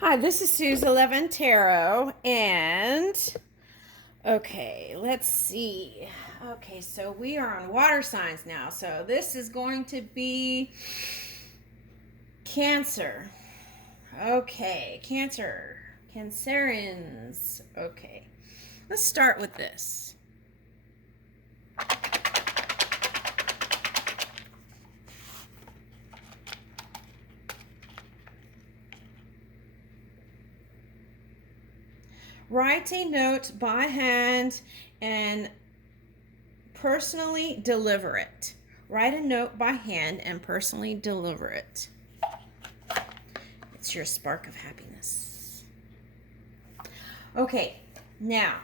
Hi, this is Suze 11 Tarot, and okay, let's see. Okay, so we are on water signs now. So this is going to be Cancer. Okay, Cancer. Cancerians. Okay, let's start with this. Write a note by hand and personally deliver it. Write a note by hand and personally deliver it. It's your spark of happiness. Okay, now,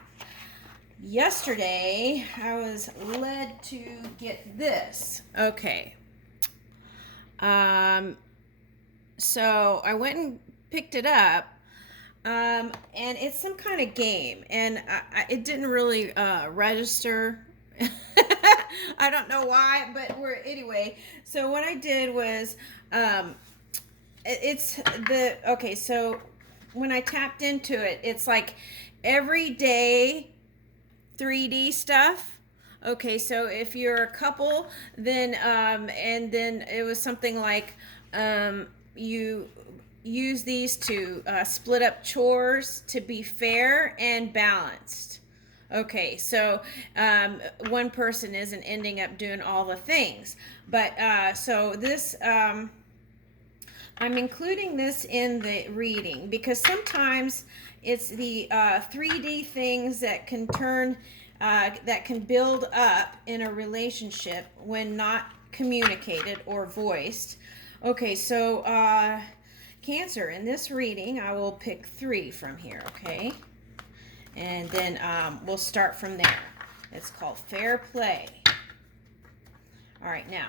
yesterday I was led to get this. Okay. Um, so I went and picked it up. And it's some kind of game, and it didn't really register. I don't know why, but we're anyway. So what I did was, it's the okay. So when I tapped into it, it's like everyday 3D stuff. Okay, so if you're a couple, then and then it was something like you use these to split up chores to be fair and balanced. Okay, so one person isn't ending up doing all the things, but so this I'm including this in the reading because sometimes it's the 3D things that can turn, that can build up in a relationship when not communicated or voiced. Okay, so Cancer, in this reading, I will pick 3 from here, okay? And then we'll start from there. It's called Fair Play. All right, now.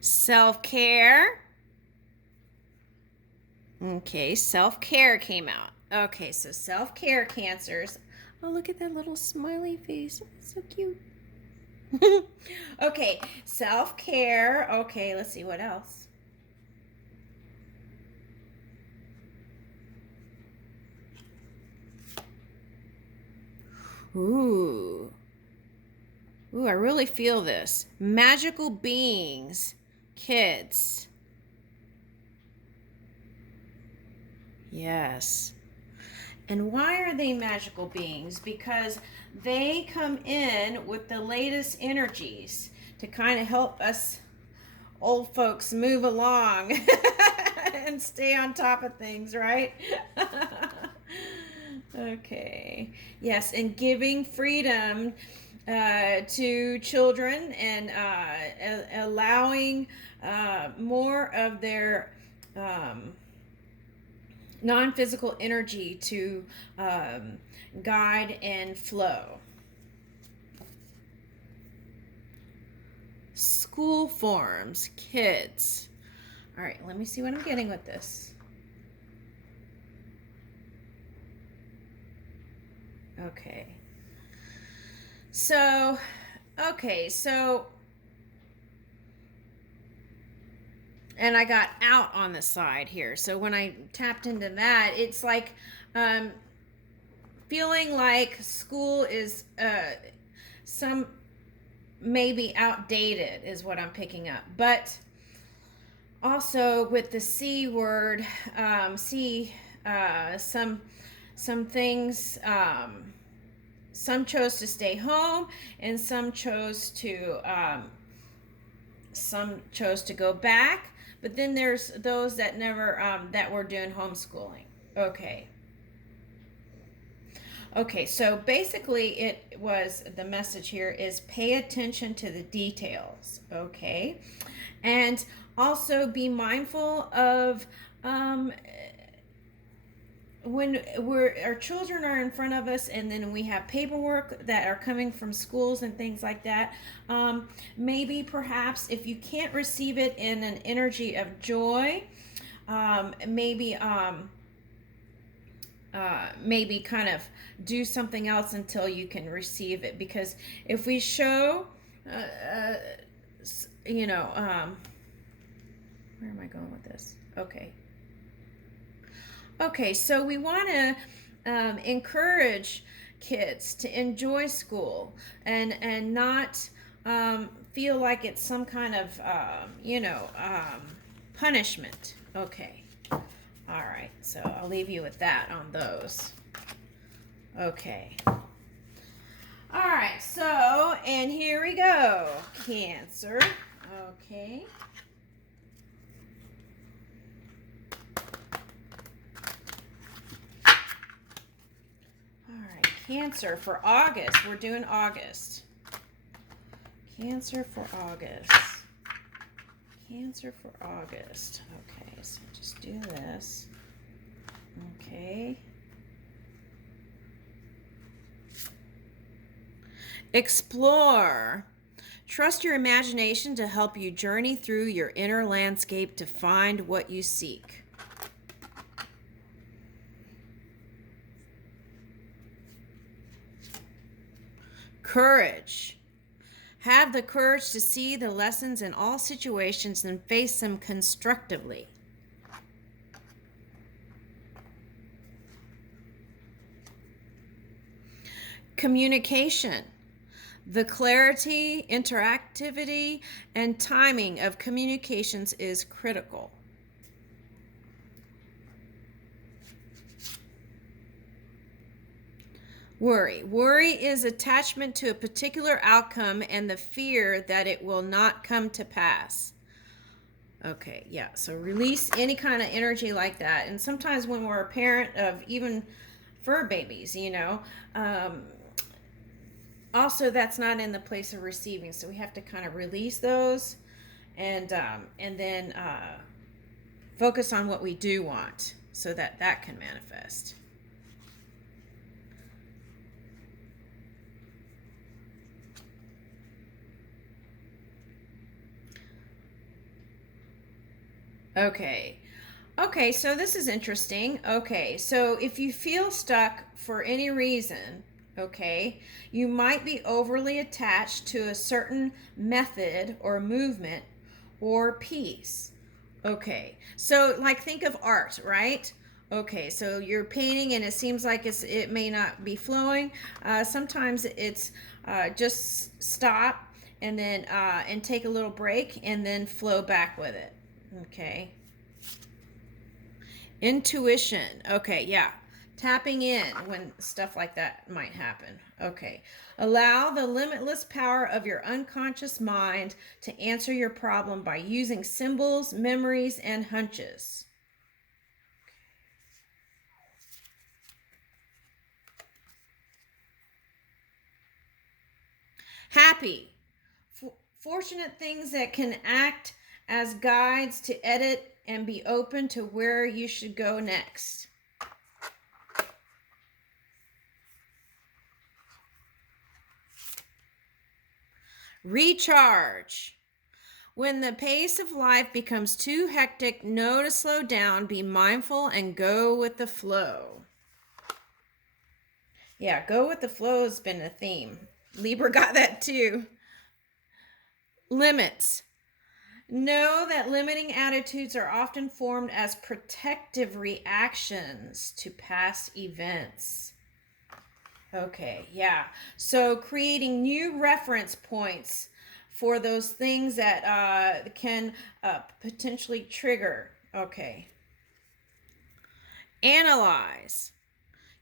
Self-care. Okay, self-care came out. Okay, so self-care, Cancers. Oh, look at that little smiley face. It's so cute. Okay, self-care. Okay, let's see what else. Ooh. Ooh, I really feel this. Magical beings. Kids. Yes. And why are they magical beings? Because they come in with the latest energies to kind of help us old folks move along and stay on top of things, right? Okay. Yes, and giving freedom to children and allowing more of their non-physical energy to guide and flow. School forms, kids. All right, let me see what I'm getting with this. Okay. So, okay, so, and I got out on the side here. So when I tapped into that, it's like feeling like school is some maybe outdated is what I'm picking up. But also with the C word, C, some things, some chose to stay home and some chose to go back, but then there's those that never that were doing homeschooling. Okay. Okay, so basically it was, the message here is pay attention to the details, okay? And also be mindful of our children are in front of us, and then we have paperwork that are coming from schools and things like that, maybe perhaps if you can't receive it in an energy of joy, maybe kind of do something else until you can receive it. Because if we show, you know, where am I going with this? Okay, so we want to encourage kids to enjoy school and not feel like it's some kind of punishment. Okay. All right, so I'll leave you with that on those. Okay. All right, so, and here we go. Cancer. Okay. All right, Cancer for August. We're doing August. Cancer for August. Cancer for August. Okay, so just do this. Okay. Explore. Trust your imagination to help you journey through your inner landscape to find what you seek. Courage. Have the courage to see the lessons in all situations and face them constructively. Communication. The clarity, interactivity, and timing of communications is critical. Worry. Worry is attachment to a particular outcome and the fear that it will not come to pass. Okay, yeah, so release any kind of energy like that. And sometimes when we're a parent of even fur babies, also that's not in the place of receiving. So we have to kind of release those and then focus on what we do want so that that can manifest. Okay, so this is interesting. Okay, so if you feel stuck for any reason, okay, you might be overly attached to a certain method or movement or piece. Okay, so like think of art, right? Okay, so you're painting and it seems like it may not be flowing. Sometimes it's just stop and then and take a little break and then flow back with it. Okay. Intuition. Okay, yeah. Tapping in when stuff like that might happen. Okay. Allow the limitless power of your unconscious mind to answer your problem by using symbols, memories, and hunches. Happy. Fortunate things that can act as guides to edit and be open to where you should go next. Recharge. When the pace of life becomes too hectic, know to slow down, be mindful, and go with the flow. Yeah, go with the flow has been a theme. Libra got that too. Limits. Know that limiting attitudes are often formed as protective reactions to past events. Okay, yeah. So creating new reference points for those things that can potentially trigger. Okay. Analyze.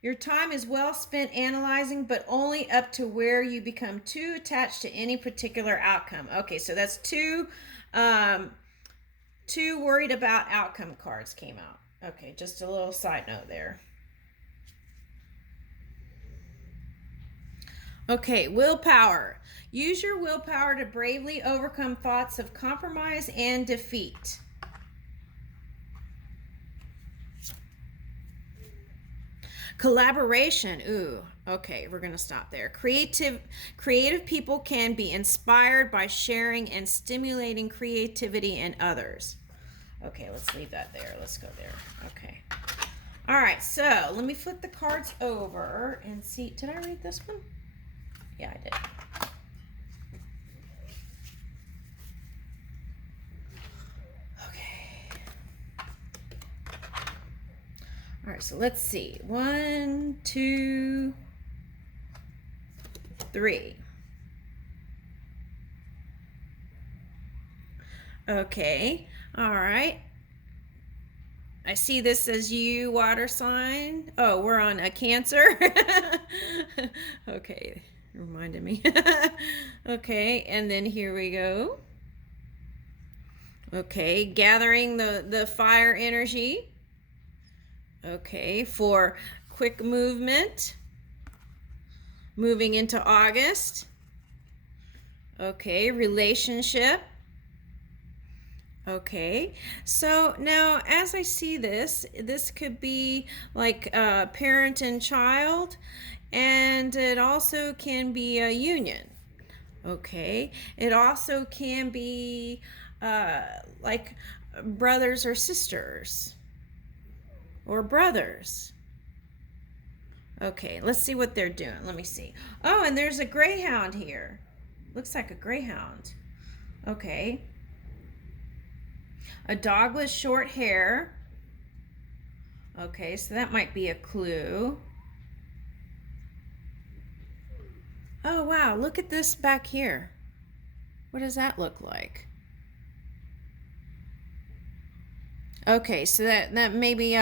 Your time is well spent analyzing, but only up to where you become too attached to any particular outcome. Okay, so that's too worried about outcome cards came out. Okay, just a little side note there. Okay, willpower. Use your willpower to bravely overcome thoughts of compromise and defeat. Collaboration. Ooh, okay, we're gonna stop there. Creative people can be inspired by sharing and stimulating creativity in others. Okay, let's leave that there. Let's go there. Okay. All right, so let me flip the cards over and see. Did I read this one? Yeah, I did. Okay. All right, so let's see. 1, 2, 3. Okay. All right. I see this as you, water sign. Oh, we're on a Cancer. Okay, reminded me. Okay, and then here we go. Okay, gathering the fire energy. Okay, for quick movement. Moving into August. Okay, relationship. Okay, so now as I see this, this could be like parent and child, and it also can be a union. Okay, it also can be like brothers or sisters or brothers. Okay, let's see what they're doing. Let me see. Oh, and there's a greyhound here. Looks like a greyhound. Okay. A dog with short hair. Okay, so that might be a clue. Oh, wow, look at this back here. What does that look like? Okay, so that maybe,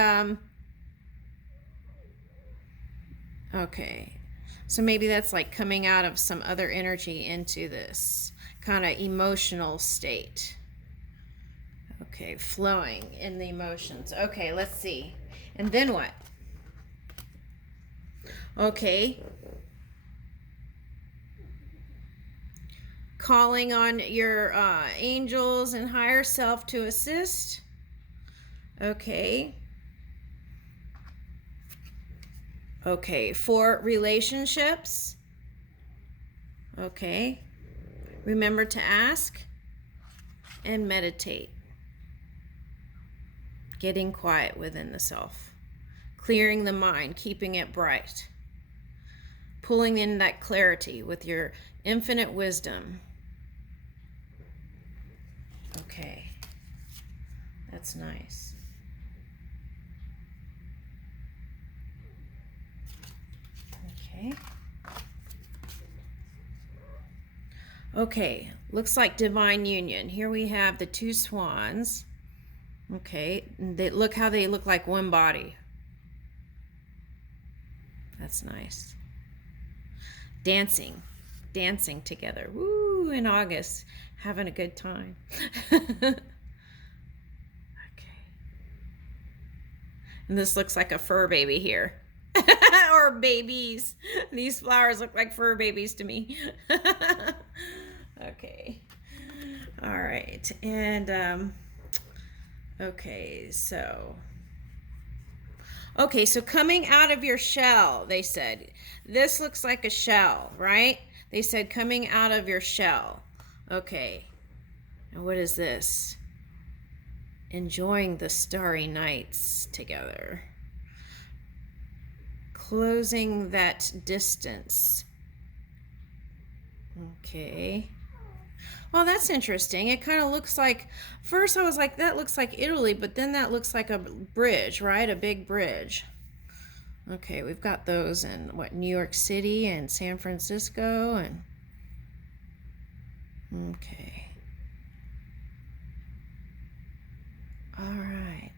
okay. So maybe that's like coming out of some other energy into this kind of emotional state. Okay, flowing in the emotions. Okay, let's see. And then what? Okay. Calling on your angels and higher self to assist. Okay. Okay, for relationships. Okay. Remember to ask and meditate. Getting quiet within the self. Clearing the mind, keeping it bright. Pulling in that clarity with your infinite wisdom. Okay. That's nice. Okay. Okay, looks like divine union. Here we have the 2 swans. Okay, look how they look like one body. That's nice. Dancing together. Woo, in August, having a good time. Okay. And this looks like a fur baby here. Or babies. These flowers look like fur babies to me. Okay. All right. And okay, so coming out of your shell, they said. This looks like a shell, right? They said coming out of your shell. Okay. And what is this? Enjoying the starry nights together. Closing that distance. Okay. Well, that's interesting. It kind of looks like, first I was like, that looks like Italy, but then that looks like a bridge, right? A big bridge. Okay, we've got those in, what, New York City and San Francisco, and, okay. All right.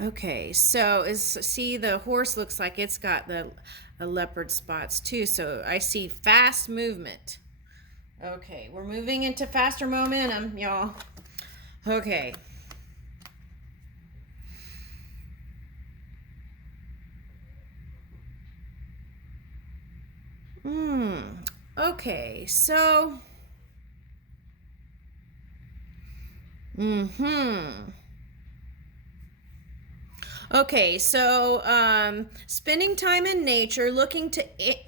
Okay, so see, the horse looks like it's got the leopard spots too, so I see fast movement. Okay, we're moving into faster momentum, y'all. Okay. Okay, so Okay, so spending time in nature, looking to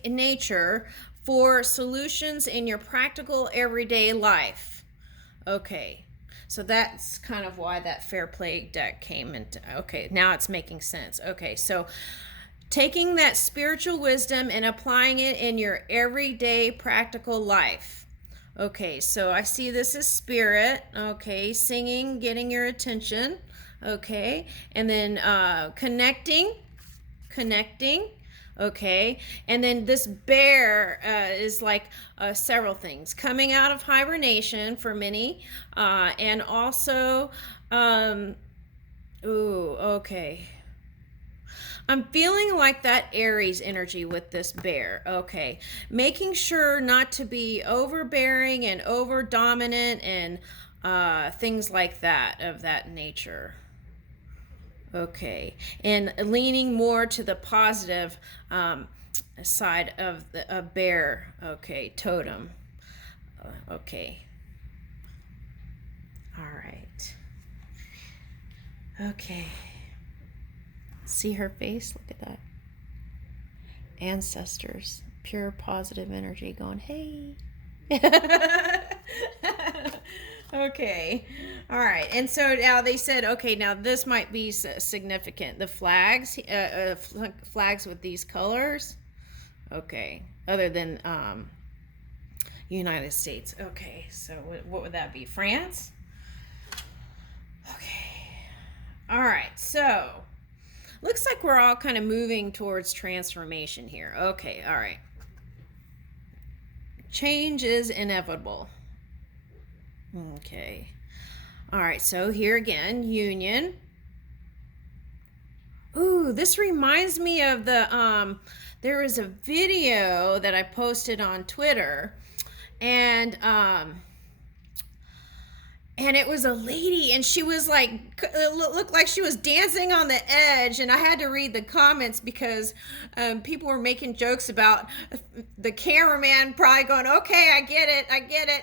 nature for solutions in your practical everyday life. Okay, so that's kind of why that Fair Play deck came into. Okay, now it's making sense. Okay, so taking that spiritual wisdom and applying it in your everyday practical life. Okay, so I see this as spirit. Okay, singing, getting your attention. Okay, and then connecting. Okay, and then this bear is like several things coming out of hibernation for many, and also, ooh, okay. I'm feeling like that Aries energy with this bear. Okay. Making sure not to be overbearing and over dominant and things like that of that nature. Okay. And leaning more to the positive side of the bear. Okay. Totem. Okay. All right. Okay. See her face? Look at that. Ancestors. Pure positive energy going, hey. Okay. All right. And so now they said, okay, now this might be significant. The flags, flags with these colors. Okay. Other than United States. Okay. So what would that be? France? Okay. All right. So looks like we're all kind of moving towards transformation here. Okay, all right. Change is inevitable. Okay. All right, so here again, union. Ooh, this reminds me of there was a video that I posted on Twitter, and it was a lady, and she was like, looked like she was dancing on the edge, and I had to read the comments because people were making jokes about the cameraman probably going, okay, I get it,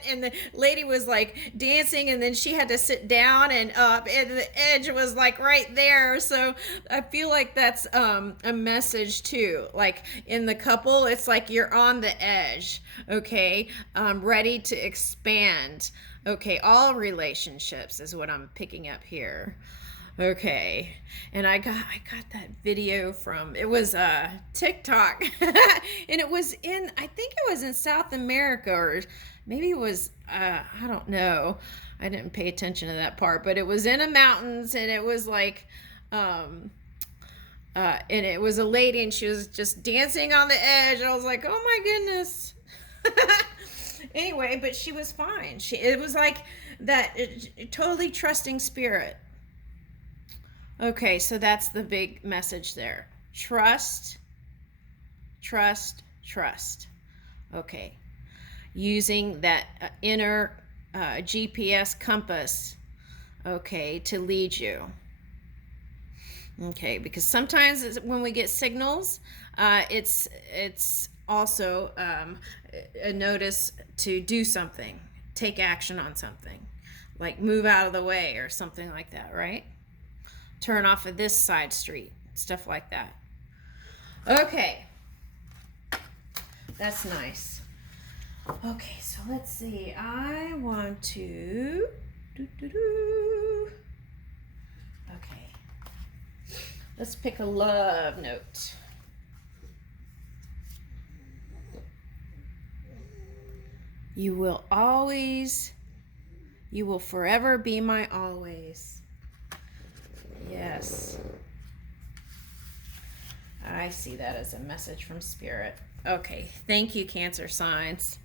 and the lady was like dancing, and then she had to sit down and up, and the edge was like right there. So I feel like that's a message too, like in the couple, it's like you're on the edge, okay, ready to expand. Okay, all relationships is what I'm picking up here. Okay, and I got that video from, it was TikTok, and it was in, I think it was in South America, or maybe it was I don't know. I didn't pay attention to that part, but it was in the mountains, and it was like and it was a lady, and she was just dancing on the edge. I was like, oh my goodness. Anyway, but she was fine. It was like that totally trusting spirit. Okay, so that's the big message there. Trust, trust, trust. Okay. Using that inner GPS compass, okay, to lead you. Okay, because sometimes when we get signals, it's also a notice to do something, take action on something, like move out of the way or something like that, right? Turn off of this side street, stuff like that. Okay, that's nice. Okay, so let's see. I want to okay, let's pick a love note. You will forever be my always. Yes. I see that as a message from Spirit. Okay, thank you, Cancer signs.